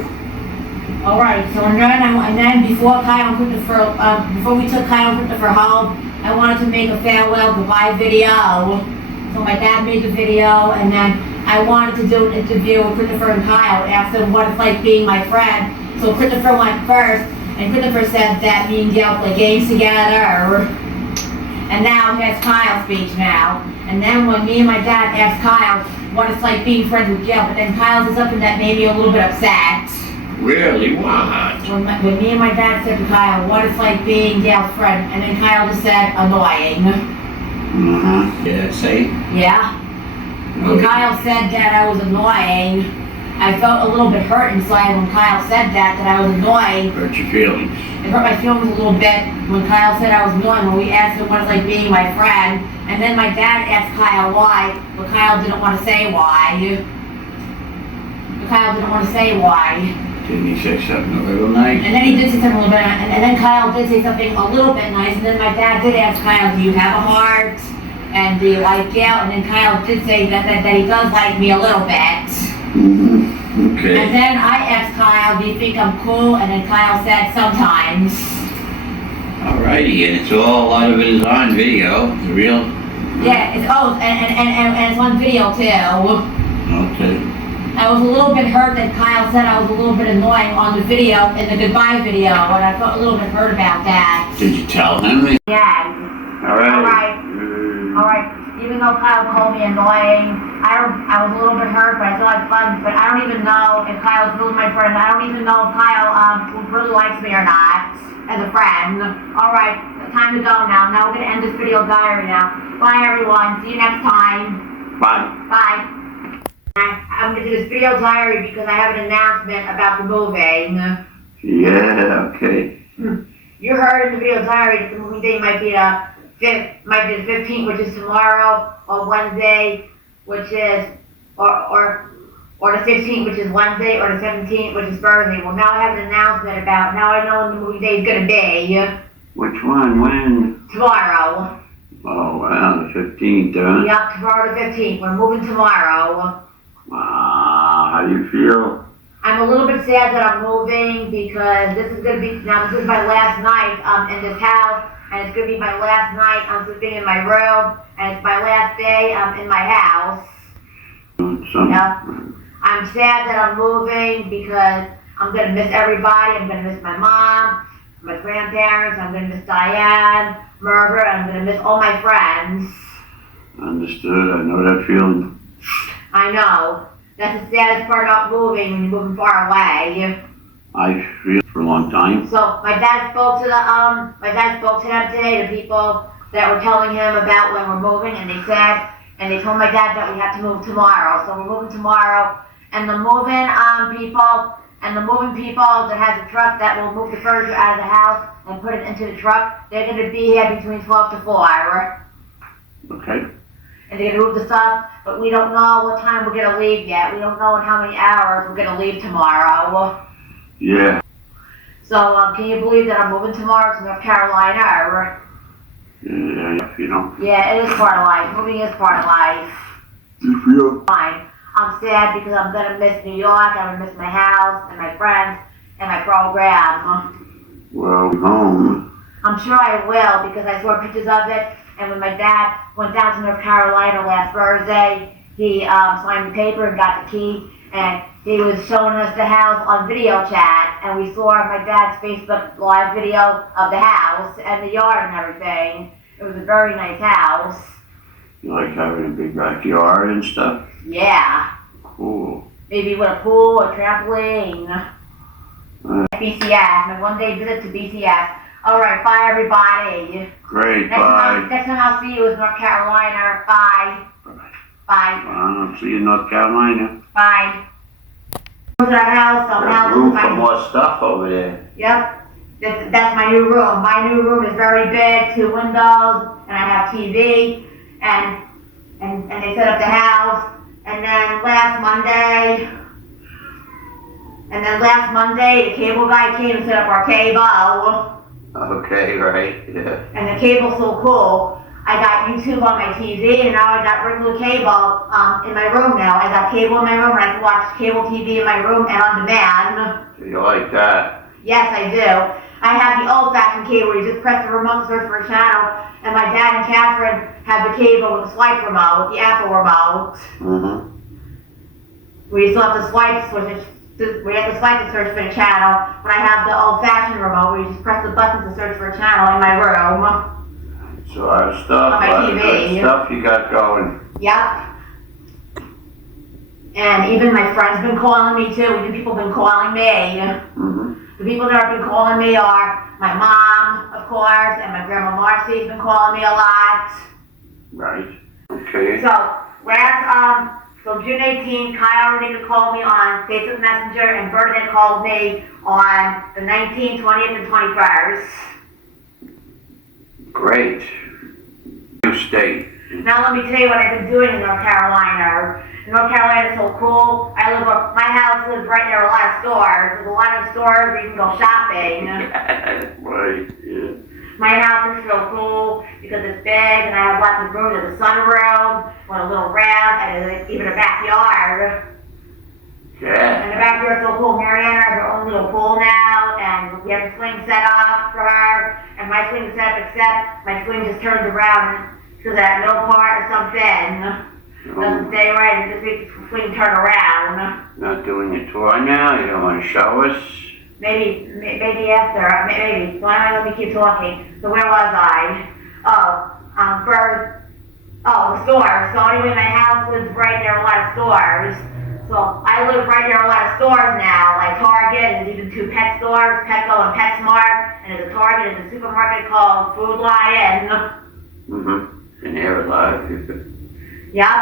you. All right. So and then before Kyle and Christopher, before we took Kyle and Christopher home, I wanted to make a farewell goodbye video. So my dad made the video, and then I wanted to do an interview with Christopher and Kyle, ask them what it's like being my friend. So Christopher went first, and Christopher said that me and Gail play games together. And now here's Kyle's speech now. And then when me and my dad asked Kyle what it's like being friends with Gail, but then Kyle did something that made me a little bit upset. Really? What? When me and my dad said to Kyle what it's like being Gail's friend, and then Kyle just said annoying. Yeah, say? Yeah. When Kyle said that I was annoying, I felt a little bit hurt inside when Kyle said that I was annoying. Hurt your feelings. It hurt my feelings a little bit when Kyle said I was annoying, when we asked him what it's like being my friend. And then my dad asked Kyle why, but Kyle didn't want to say why. Kyle didn't want to say why. Didn't he say something a little nice? And then he did say something a little bit, and then Kyle did say something a little bit nice, and then my dad did ask Kyle, do you have a heart? And do you like Gail? And then Kyle did say that he does like me a little bit. Okay. And then I asked Kyle, do you think I'm cool? And then Kyle said, sometimes. Alrighty, and it's all, a lot of it is on video. The real? Yeah, it's, and it's on video too. Okay. I was a little bit hurt that Kyle said I was a little bit annoying on the video, in the goodbye video, and I felt a little bit hurt about that. Did you tell him? Yeah. Alright. Alright. Even though Kyle called me annoying, I was a little bit hurt, but I still had fun. But I don't even know if Kyle's really my friend. I don't even know if Kyle really likes me or not as a friend. Alright, time to go now. Now we're gonna end this video diary now. Bye everyone. See you next time. Bye. Bye. I'm gonna do this video diary because I have an announcement about the moving. Yeah, okay. You heard in the video diary that the movie day might be the 15th, which is tomorrow, or Wednesday, which is, or the 16th, which is Wednesday, or the 17th, which is Thursday. Well, now I have an announcement about, now I know when the movie day is gonna be. Which one? When? Tomorrow. Oh, wow, the 15th, huh? Yep, tomorrow the 15th. We're moving tomorrow. How do you feel? I'm a little bit sad that I'm moving because this is gonna be, now this is my last night in this house. And it's going to be my last night sleeping in my room, and it's my last day in my house. Yeah. I'm sad that I'm moving because I'm going to miss everybody. I'm going to miss my mom, my grandparents. I'm going to miss Diane, Merver, and I'm going to miss all my friends. Understood. I know that feeling. I know. That's the saddest part about moving, when you're moving far away. I feel for a long time. So my dad spoke to them today, the people that were telling him about when we're moving, and they told my dad that we have to move tomorrow. So we're moving tomorrow, and the moving people that has a truck that will move the furniture out of the house and put it into the truck, they're going to be here between 12 to 4. Okay. And they're going to move the stuff, but we don't know what time we're going to leave yet. We don't know in how many hours we're going to leave tomorrow. Yeah. So, can you believe that I'm moving tomorrow to North Carolina? Yeah, you know. Yeah, it is part of life. Moving is part of life. You feel? Fine. I'm sad because I'm going to miss New York. I'm going to miss my house and my friends and my program. Well, home. I'm sure I will because I saw pictures of it. And when my dad went down to North Carolina last Thursday, he signed the paper and got the key. And he was showing us the house on video chat, and we saw my dad's Facebook live video of the house and the yard and everything. It was a very nice house. You like having a big backyard and stuff? Yeah. Cool. Maybe with a pool, a trampoline. BCS, my one-day visit to BCS. Alright, bye everybody. Great, bye. Next time I'll see you is North Carolina. Bye. Bye. I'll see you in North Carolina. Bye. There's our house. There's room for more stuff over there. Yep. That's my new room. My new room is very big, 2 windows, and I have TV, and they set up the house. And then last Monday, the cable guy came and set up our cable. Okay, right, yeah. And the cable's so cool. I got YouTube on my TV, and now I got regular cable in my room now. I got cable in my room, and I can watch cable TV in my room and on demand. You like that? Yes, I do. I have the old-fashioned cable where you just press the remote, search for a channel, and my dad and Catherine have the cable with the swipe remote, with the Apple remote. Mm-hmm. We still have to swipe to switch it. We have to swipe to search for the channel. But I have the old-fashioned remote where you just press the button to search for a channel in my room. It's a lot of stuff. On my a lot of TV. good stuff you got going. Yep. And even my friends been calling me too. Even people been calling me. Mm-hmm. The people that have been calling me are my mom, of course, and my grandma Marcy's been calling me a lot. Right. Okay. So June 18th, Kyle and Nika called me on Facebook Messenger, and Bernadette called me on the 19th, 20th, and 21st. Great. New state. Now let me tell you what I've been doing in North Carolina. North Carolina is so cool. My house lives right near a lot of stores. There's a lot of stores where you can go shopping. Right, yeah. My house is so cool because it's big and I have lots of room. There's a sunroom with a little ramp and even a backyard. Yeah. And the backyard's so cool. Marianne has her own little pool now, and we have a swing set up for her. And my swing set up, except my swing just turns around because I have no part or something. Doesn't stay right, it just makes the swing turn around. Not doing a tour now? You don't want to show us? Maybe after, maybe. So let me keep talking. So where was I? The store. So anyway, my house lives right near a lot of stores. So I live right near a lot of stores now, like Target, and there's even 2 pet stores, Petco and PetSmart, and there's a Target and a supermarket called Food Lion. Mm-hmm. Been here a lot. Yep.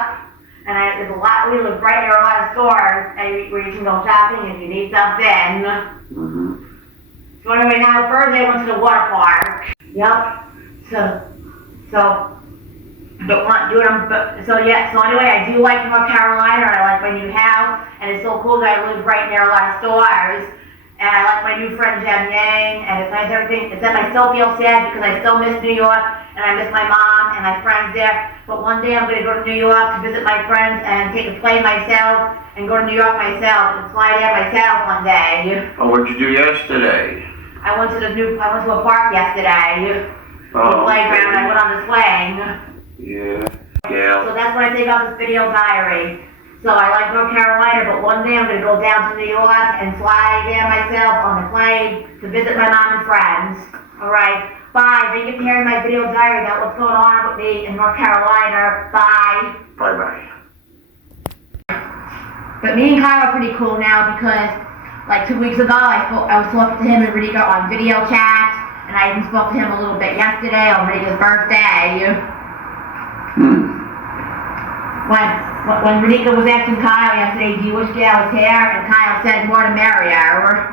And there's a lot, we live right near a lot of stores where you can go shopping if you need something. Mm-hmm. So anyway, now Thursday I went to the water park. Yep. So anyway, I do like North Carolina, and I like my new house, and it's so cool that I live right near a lot of stores. And I like my new friend Jem Yang, and it's nice everything, except I still feel sad because I still miss New York, and I miss my mom and my friends there. But one day I'm going to go to New York to visit my friends and take a plane myself and go to New York myself and fly there myself one day. Oh, what'd you do yesterday? I went to a park yesterday. Oh, The playground, I went on the swing. Yeah. Yeah. So that's what I think of this video diary. So I like North Carolina, but one day I'm going to go down to New York and fly there myself on the plane to visit my mom and friends. Alright, bye. If you get to hear my video diary about what's going on with me in North Carolina, bye. Bye-bye. But me and Kyle are pretty cool now because, like 2 weeks ago, I was talking to him and Radhika on video chat, and I even spoke to him a little bit yesterday on Radhika's birthday. When Radhika was asking Kyle yesterday, do you wish Gail was here? And Kyle said, more to merrier.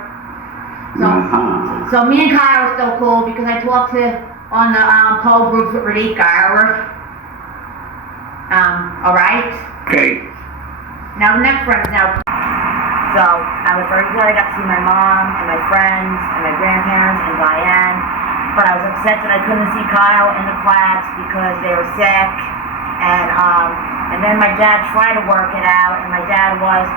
So me and Kyle are still cool because I talked on the poll groups with Radhika. Alright? Okay. Now the next one is now. So I was very glad I got to see my mom and my friends and my grandparents and Diane. But I was upset that I couldn't see Kyle and the Platts because they were sick. And then my dad tried to work it out, and my dad was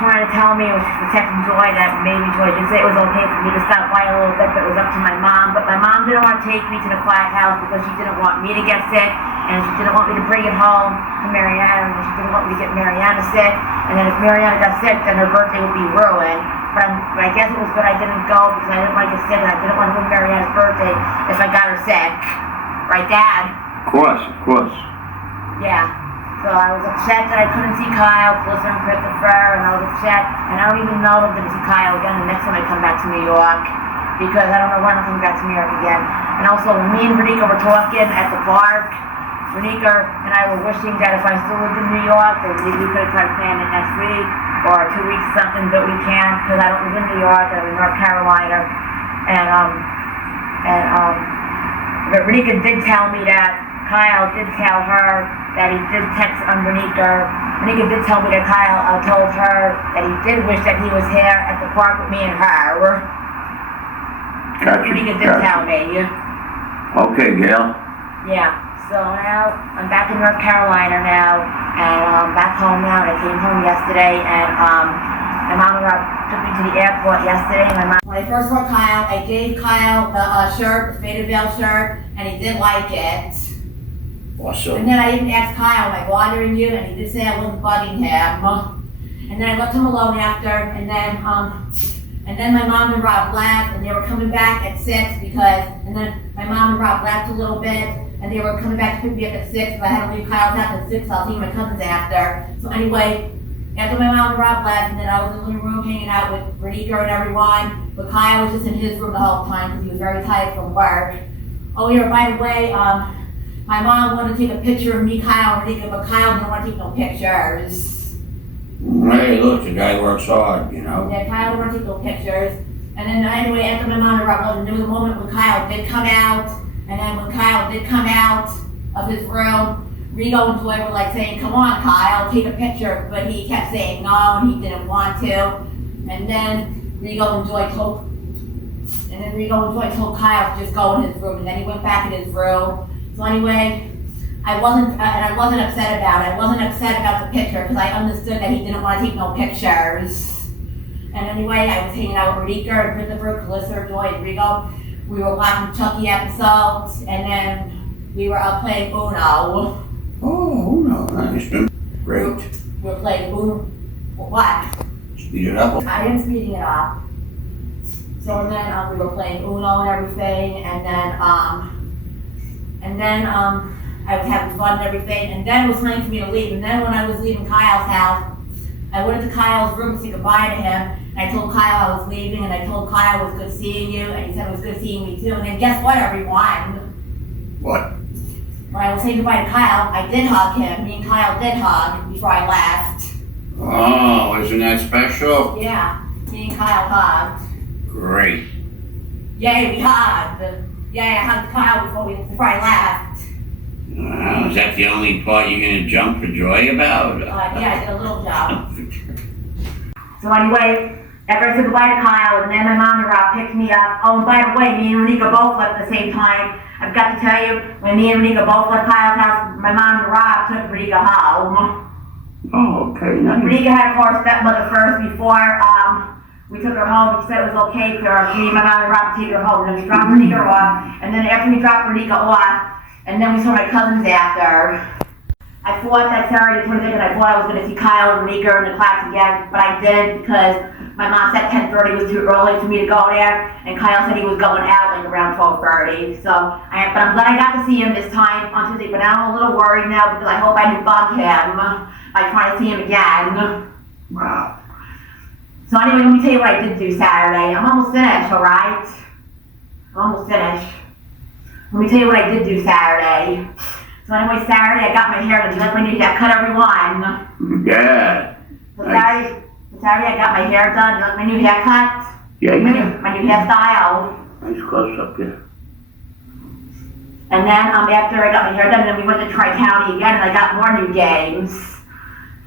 trying to tell me it was protecting Joy that maybe Joy did say it was okay for me to stop by a little bit, but it was up to my mom. But my mom didn't want to take me to the Platt house because she didn't want me to get sick, and she didn't want me to bring it home to Mariana, and she didn't want me to get Mariana sick. And then if Mariana got sick, then her birthday would be ruined. But I guess it was good I didn't go because I didn't like to sick, and I didn't want to ruin Mariana's birthday if I got her sick. Right, Dad? Of course. Yeah. So I was upset that I couldn't see Kyle, Melissa, and Christopher, and I was upset, and I don't even know if I'm going to see Kyle again the next time I come back to New York, because I don't know when I'm coming back to New York again. And also, when me and Radhika were talking at the park, Radhika and I were wishing that if I still lived in New York, that maybe we could have tried planning it next week, or 2 weeks or something, but we can't, because I don't live in New York, I live in North Carolina. But Radhika did tell me that Kyle did tell her that he did text on Radhika. Radhika did tell me that Kyle told her that he did wish that he was here at the park with me and her. Gotcha. Radhika did tell me. Okay, Gail. Yeah. So now I'm back in North Carolina now, and I'm back home now. And I came home yesterday, and My mom took me to the airport yesterday. When I first saw Kyle, I gave Kyle the shirt, the faded veil shirt, and he did like it. Awesome. And then I even asked Kyle, am I bothering you? And he did say I wasn't bugging him. And then I left him alone after, and then my mom and Rob left, and they were coming back at 6 and then my mom and Rob left a little bit, and they were coming back to pick me up at 6, because I had to leave Kyle's house at 6, so I'll see my cousins after. So anyway, after my mom and Rob left, and then I was in the living room hanging out with Renika and everyone, but Kyle was just in his room the whole time, because he was very tired from work. Oh yeah, by the way, my mom wanted to take a picture of me, Kyle, and Renika, but Kyle didn't want to take no pictures. Hey, look, the guy works hard, you know. Yeah, Kyle didn't want to take no pictures. And then anyway, after my mom and Rob left, there was a moment when Kyle did come out, and then when Kyle did come out of his room, Rigo and Joy were like saying, come on, Kyle, take a picture, but he kept saying no, and he didn't want to. And then Rigo and Joy told Kyle to just go in his room, and then he went back in his room. So anyway, I wasn't upset about it. I wasn't upset about the picture because I understood that he didn't want to take no pictures. And anyway, I was hanging out with Rika and Christopher, Calissa, Joy, and Rigo. We were watching Chucky episodes, and then we were playing Uno. Oh, no, nice. Great. We were playing Uno. What? Speed it up. I didn't speeding it up. So then we were playing Uno and everything, and then I was having fun and everything, and then it was time for me to leave. And then when I was leaving Kyle's house, I went into Kyle's room to say goodbye to him, and I told Kyle I was leaving, and I told Kyle it was good seeing you, and he said it was good seeing me too. And then guess what, everyone? What? When I was saying goodbye to Kyle, I did hug him. Me and Kyle did hug before I left. Oh, isn't that special? Yeah, me and Kyle hugged. Great. Yay, we hugged. Yay, I hugged Kyle before I left. Is that the only part you're going to jump for joy about? Yeah, I did a little job. So anyway, after I said goodbye to Kyle, and then my mom and Rob picked me up. Oh, and by the way, me and Renika both left at the same time. I've got to tell you, when me and Renika both left Kyle's house, my mom and Rob took Renika home. Oh, okay, nice. Renika had, of course, stepmother first before we took her home. She said it was okay for me and my mom and Rob to take her home. And then we dropped Renika off, and then after we dropped Renika off, and then we saw my cousins after. I thought that Saturday, 26th, I thought I was going to see Kyle and Renika in the class again, but I didn't because my mom said 10:30 was too early for me to go there, and Kyle said he was going out like around 12:30. So, but I'm glad I got to see him this time on Tuesday, but now I'm a little worried now because I hope I didn't bug him by trying to see him again. Wow. So anyway, let me tell you what I did do Saturday. I'm almost finished, alright? I'm almost finished. Let me tell you what I did do Saturday. So anyway, Saturday I got my hair done. You like my new haircut, everyone? Yeah. So Saturday I got my hair done. You like my new haircut? Yeah. My new hairstyle. Nice close up there. And then after I got my hair done, then we went to Tri-County again, and I got more new games.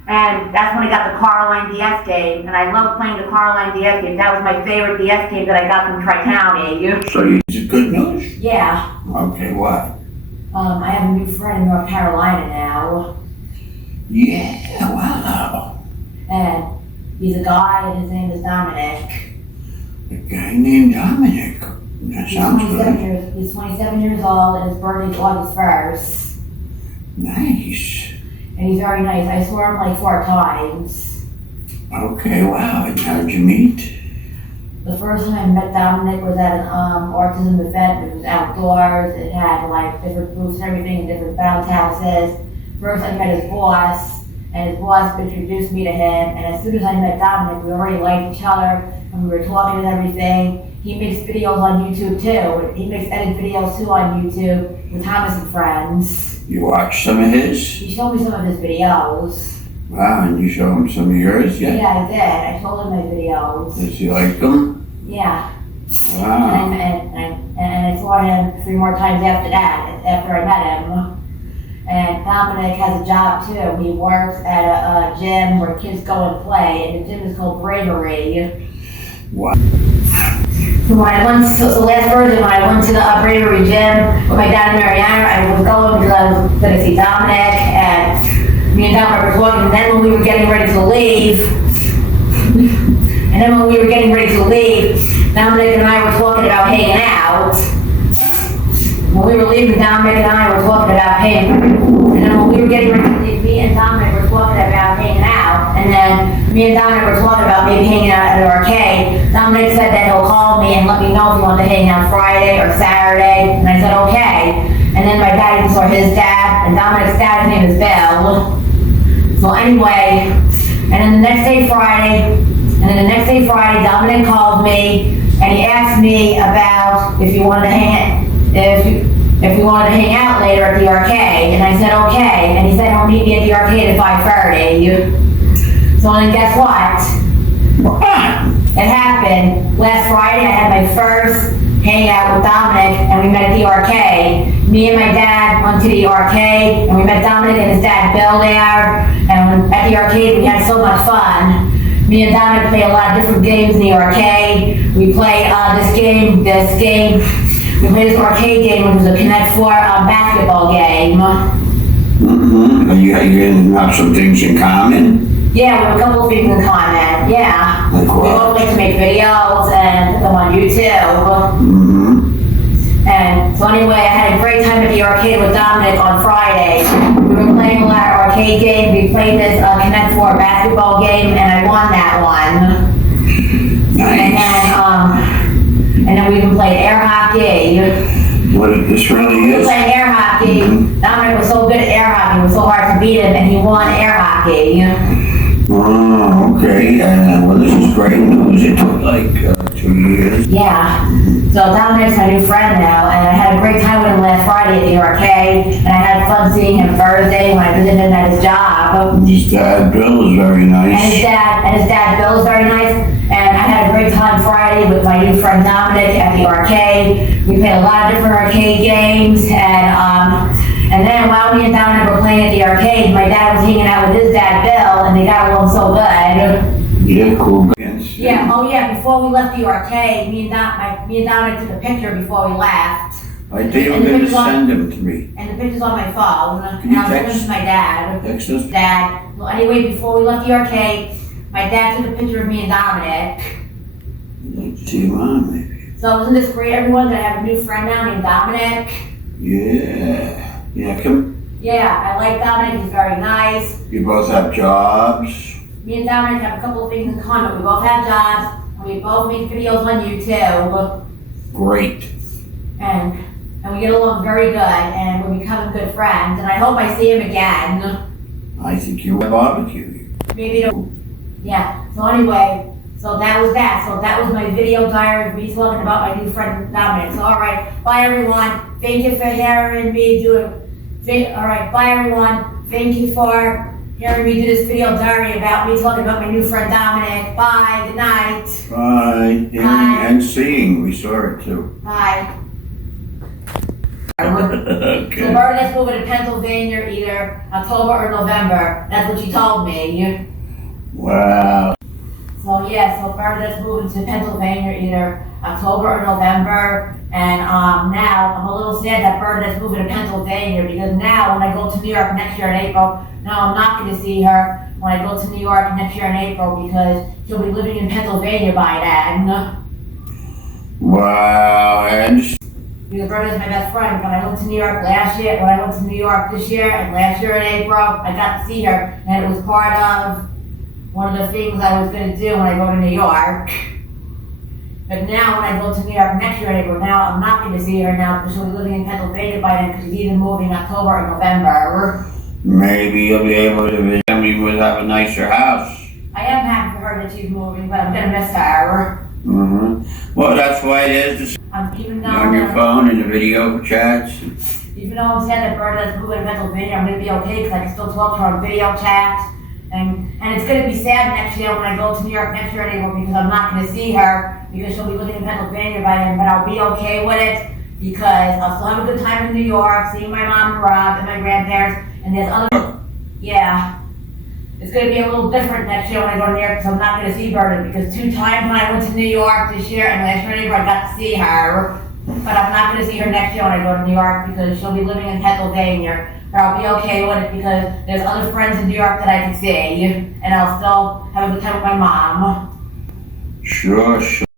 And that's when I got the Caroline DS game, and I love playing the Caroline DS game. That was my favorite DS game that I got from Tri-County. So is it good news? Yeah. Okay, what? I have a new friend in North Carolina now. Yeah, wow. And he's a guy, and his name is Dominic. A guy named Dominic. That sounds good. He's 27 years old, and his birthday is August 1st. Nice. And he's very nice. I saw him like 4 times. Okay, wow. And how'd you meet? The first time I met Dominic was at an autism event. It was outdoors. It had like different booths and everything, and different bounce houses. First I met his boss, and his boss introduced me to him. And as soon as I met Dominic, we already liked each other, and we were talking and everything. He makes videos on YouTube too. He makes edit videos too on YouTube with Thomas and Friends. You watched some of his? He showed me some of his videos. Wow, and you showed him some of yours? Yeah, I did. I showed him my videos. Does he like them? Yeah. Wow. And I saw him 3 more times after that, after I met him. And Dominic has a job too. He works at a gym where kids go and play, and the gym is called Bravery. What? So last Thursday when I went to the Bravery gym with my dad and Mariana, I was going because I was going to see Dominic, and me and Dominic were talking, and then when we were getting ready to leave, And then when we were getting ready to leave, Dominic and I were talking about hanging out. When we were leaving, Dominic and I were talking about hanging. And then when we were getting ready to leave, me and Dominic were talking about hanging out. And then me and Dominic were talking about maybe hanging out at the arcade. Dominic said that he'll call me and let me know if he wanted to hang out Friday or Saturday. And I said, okay. And then my dad even saw his dad, and Dominic's dad's name is Bill. So anyway, and then the next day Friday, Dominic called me and he asked me about if we wanted to hang out later at the arcade, and I said okay, and he said he'll meet me at the arcade at 5:30. So then guess what? It happened. Last Friday I had my first hangout with Dominic and we met at the arcade. Me and my dad went to the arcade and we met Dominic and his dad Bill there, and at the arcade we had so much fun. Me and Dominic played a lot of different games in the arcade. We played this game. We played this arcade game, which was a Connect 4 basketball game. Mm-hmm. You have some things in common? Yeah, we have a couple of things in common, yeah. Like what? We both like to make videos and put them on YouTube. Mm-hmm. And so anyway, I had a great time at the arcade with Dominic on Friday. We were playing a lot of arcade games. We played this Connect 4 basketball game and I won that one. Nice. And then we even played air hockey. What this really We is? played air hockey. Mhm. Dominic was so good at air hockey. It was so hard to beat him and he won air hockey. Oh, okay. Well, this is great news. It took like 2 years. Yeah. So Dominic's my new friend now, and I had a great time with him last Friday at the arcade, and I had fun seeing him Thursday when I visited him at his job. His dad, Bill, is very And his nice. dad Bill is very nice, and I had a great time Friday with my new friend Dominic at the arcade. We played a lot of different arcade games, and then while me and Dominic were playing at the arcade, my dad was hanging out with his dad Bill, and they got along so good. Yeah, cool. Yeah, oh yeah, before we left the arcade, me and Dominic took a picture before we left. I think you were going to send them to me. And the picture's on my phone, Can and you I was text? looking to my dad. Text us. Dad, well anyway, before we left the arcade, my dad took a picture of me and Dominic. I'd like to see your mom, maybe. So isn't this great, everyone, that I have a new friend now named Dominic? Yeah. Yeah, come. Yeah, I like Dominic, he's very nice. You both have jobs. Me and Dominic have a couple of things in common. We both have jobs, and we both make videos on YouTube. Great. And we get along very good, and we're becoming good friends, and I hope I see him again. I think you have barbecue. Maybe yeah, so anyway, so that was that. So that was my video diary of me talking about my new friend Dominic. So alright, bye everyone. Thank you for hearing me do it. Alright, bye everyone. Thank you for hearing me do this video diary about me talking about my new friend Dominic. Bye, good night. Bye. Bye. And seeing, we saw it too. Bye. So Okay. Bernadette's moving to Pennsylvania either October or November. That's what she told me. Wow. So yeah, so Bernadette's moving to Pennsylvania either October or November. And now I'm a little sad that Bernadette's moving to Pennsylvania because now when I go to New York next year in April, now I'm not going to see her when I go to New York next year in April because she'll be living in Pennsylvania by then. Wow. And Because Bernadette's my best friend. When I went to New York last year, when I went to New York this year and last year in April, I got to see her and it was part of one of the things I was going to do when I go to New York. But now when I go to New York next year in April, now I'm not going to see her now because she'll be living in Pennsylvania by then because she's either moving October or November. maybe you'll be able to visit. We would have a nicer house. I am happy for her that she's moving, but I'm going to miss her. Mm-hmm. Well, that's why it is. Even On your though phone and the video chats. I'm sad that Bernadette's moving to Pennsylvania, I'm going to be okay because I can still talk to her on video chat. And it's going to be sad next year when I go to New York next year anymore because I'm not going to see her because she'll be living in Pennsylvania by then, but I'll be okay with it because I'll still have a good time in New York, seeing my mom and Rob and my grandparents, and there's other, yeah. It's going to be a little different next year when I go to New York because I'm not going to see Bernadette because 2 times when I went to New York this year and last year in April I got to see her, but I'm not going to see her next year when I go to New York because she'll be living in Pennsylvania. But I'll be okay with it because there's other friends in New York that I can see, and I'll still have a good time with my mom. Sure, sure.